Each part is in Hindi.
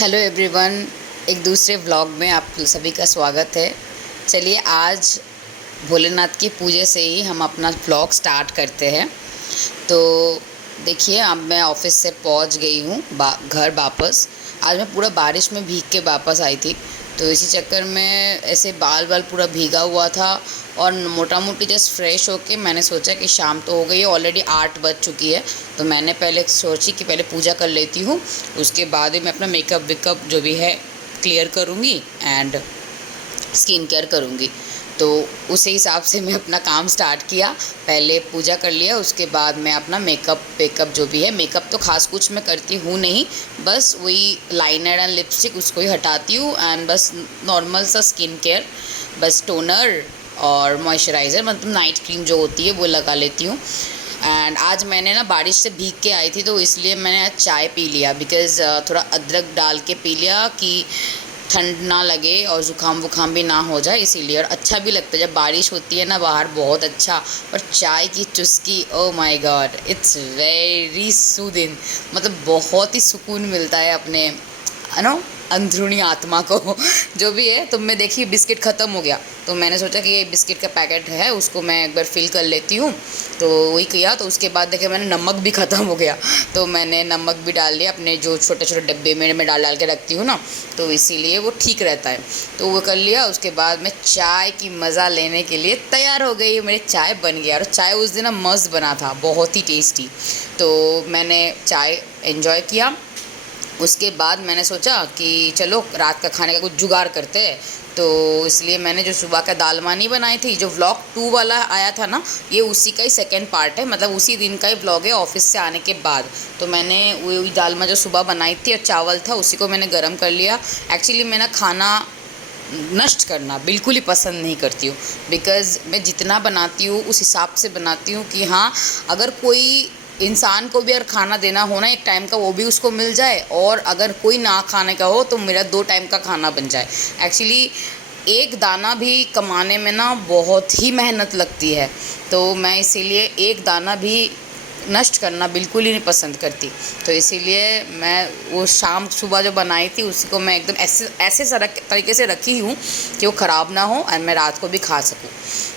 हेलो एवरीवन, एक दूसरे व्लॉग में आप सभी का स्वागत है। चलिए आज भोलेनाथ की पूजा से ही हम अपना व्लॉग स्टार्ट करते हैं। तो देखिए, अब मैं ऑफिस से पहुंच गई हूँ घर वापस। आज मैं पूरा बारिश में भीग के वापस आई थी, तो इसी चक्कर में ऐसे बाल पूरा भीगा हुआ था। और मोटा मोटी जस्ट फ्रेश होके मैंने सोचा कि शाम तो हो गई है, ऑलरेडी 8 बज चुकी है। तो मैंने पहले सोची कि पहले पूजा कर लेती हूँ, उसके बाद ही मैं अपना मेकअप वेकअप जो भी है क्लियर करूँगी एंड स्किन केयर करूँगी। तो उसी हिसाब से मैं अपना काम स्टार्ट किया। पहले पूजा कर लिया, उसके बाद मैं अपना मेकअप वेकअप जो भी है, मेकअप तो ख़ास कुछ मैं करती हूँ नहीं, बस वही लाइनर एंड लिपस्टिक उसको ही हटाती हूँ एंड बस नॉर्मल सा स्किन केयर, बस टोनर और मॉइस्चराइज़र मतलब नाइट क्रीम जो होती है वो लगा लेती हूँ। एंड आज मैंने ना बारिश से भीग के आई थी, तो इसलिए मैंने आज चाय पी लिया, बिकॉज़ थोड़ा अदरक डाल के पी लिया कि ठंड ना लगे और ज़ुकाम वुकाम भी ना हो जाए, इसीलिए। और अच्छा भी लगता है जब बारिश होती है ना बाहर, बहुत अच्छा। और चाय की चुस्की, oh my God, it's very soothing, मतलब बहुत ही सुकून मिलता है अपने अंदरूनी आत्मा को जो भी है। तो मैं देखिए बिस्किट ख़त्म हो गया, तो मैंने सोचा कि ये बिस्किट का पैकेट है, उसको मैं एक बार फिल कर लेती हूँ। तो वही किया। तो उसके बाद देखिए मैंने नमक भी ख़त्म हो गया, तो मैंने नमक भी डाल लिया अपने जो छोटे छोटे डब्बे में मैं डाल के रखती हूँ ना, तो इसीलिए वो ठीक रहता है। तो वो कर लिया। उसके बाद मैं चाय की मज़ा लेने के लिए तैयार हो गई। मेरी चाय बन गया, और चाय उस दिन ना मस्त बना था, बहुत ही टेस्टी। तो मैंने चाय एंजॉय किया। उसके बाद मैंने सोचा कि चलो रात का खाने का कुछ जुगाड़ करते हैं। तो इसलिए मैंने जो सुबह का दाल मानी बनाई थी, जो व्लॉग 2 वाला आया था ना, ये उसी का ही सेकंड पार्ट है, मतलब उसी दिन का ही व्लॉग है ऑफिस से आने के बाद। तो मैंने वही दाल मा जो सुबह बनाई थी और चावल था, उसी को मैंने गर्म कर लिया। एक्चुअली मैं ना खाना नष्ट करना बिल्कुल ही पसंद नहीं करती हूँ, बिकॉज़ मैं जितना बनाती हूँ उस हिसाब से बनाती हूँ कि हाँ, अगर कोई इंसान को भी अगर खाना देना हो ना एक टाइम का, वो भी उसको मिल जाए, और अगर कोई ना खाने का हो तो मेरा 2 टाइम का खाना बन जाए। एक्चुअली एक दाना भी कमाने में ना बहुत ही मेहनत लगती है, तो मैं इसीलिए एक दाना भी नष्ट करना बिल्कुल ही नहीं पसंद करती। तो इसीलिए मैं वो शाम सुबह जो बनाई थी उसी को मैं एकदम ऐसे ऐसे तरीके से रखी हूँ कि वो ख़राब ना हो और मैं रात को भी खा सकूँ।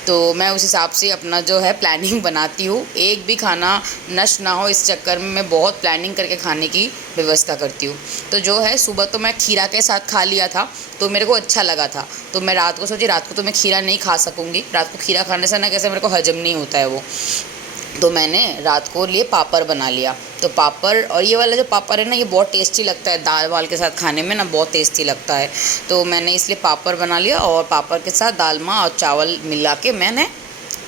तो मैं उस हिसाब से अपना जो है प्लानिंग बनाती हूँ, एक भी खाना नष्ट ना हो, इस चक्कर में मैं बहुत प्लानिंग करके खाने की व्यवस्था करती हूँ। तो जो है सुबह तो मैं खीरा के साथ खा लिया था, तो मेरे को अच्छा लगा था। तो मैं रात को सोची रात को तो मैं खीरा नहीं खा सकूँगी, रात को खीरा खाने से ना कैसे मेरे को हजम नहीं होता है वो। तो मैंने रात को लिए पापड़ बना लिया। तो पापड़, और ये वाला जो पापड़ है ना, ये बहुत टेस्टी लगता है दाल वाल के साथ खाने में ना, बहुत टेस्टी लगता है। तो मैंने इसलिए पापड़ बना लिया, और पापड़ के साथ दाल मा और चावल मिला के मैंने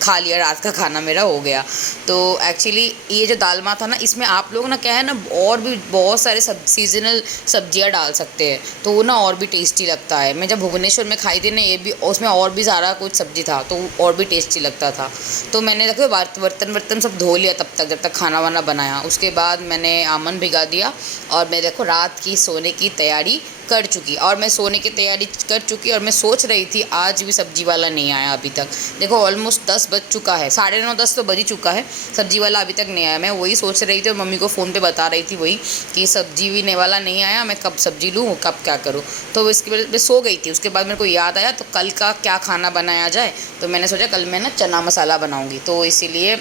खा लिया, रात का खाना मेरा हो गया। तो एक्चुअली ये जो दाल मा था ना, इसमें आप लोग ना क्या है ना, और भी बहुत सारे सीजनल सब्जियां डाल सकते हैं, तो वो ना और भी टेस्टी लगता है। मैं जब भुवनेश्वर में खाई थी ना, ये भी उसमें और भी सारा कुछ सब्जी था, तो और भी टेस्टी लगता था। तो मैंने देखो बर्तन सब धो लिया तब तक, जब तक खाना वाना बनाया। उसके बाद मैंने आमन भिगा दिया, और मैं देखो रात की सोने की तैयारी कर चुकी, और मैं सोने की तैयारी कर चुकी। और मैं सोच रही थी आज भी सब्जी वाला नहीं आया अभी तक। देखो ऑलमोस्ट 10 बज चुका है, 9:30 10 तो बज ही चुका है, सब्जी वाला अभी तक नहीं आया। मैं वही सोच रही थी और मम्मी को फ़ोन पे बता रही थी वही कि सब्जी भी वाला नहीं आया, मैं कब सब्जी लूँ, कब क्या करूँ। तो इसके बाद मैं सो गई थी। उसके बाद मेरे को याद आया तो कल का क्या खाना बनाया जाए, तो मैंने सोचा कल मैं ना चना मसाला बनाऊँगी, तो इसीलिए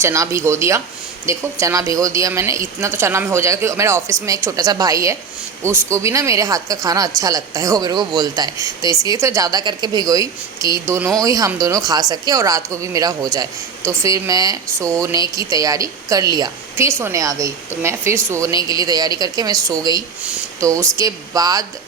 चना भिगो दिया। देखो चना भिगो दिया मैंने, इतना तो चना में हो जाएगा, क्योंकि मेरे ऑफिस में एक छोटा सा भाई है, उसको भी ना मेरे हाथ का खाना अच्छा लगता है, वो मेरे को बोलता है। तो इसलिए तो ज़्यादा करके भिगोई कि हम दोनों खा सके और रात को भी मेरा हो जाए। तो फिर मैं सोने की तैयारी कर लिया, फिर सोने आ गई। तो मैं फिर सोने के लिए तैयारी करके मैं सो गई। तो उसके बाद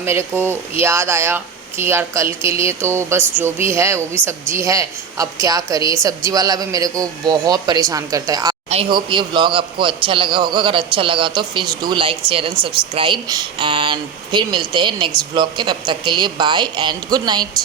मेरे को याद आया कि यार कल के लिए तो बस जो भी है वो भी सब्जी है, अब क्या करें। सब्जी वाला भी मेरे को बहुत परेशान करता है। आई होप ये व्लॉग आपको अच्छा लगा होगा। अगर अच्छा लगा तो please do like share and subscribe, and फिर मिलते हैं नेक्स्ट व्लॉग के। तब तक के लिए बाय एंड गुड नाइट।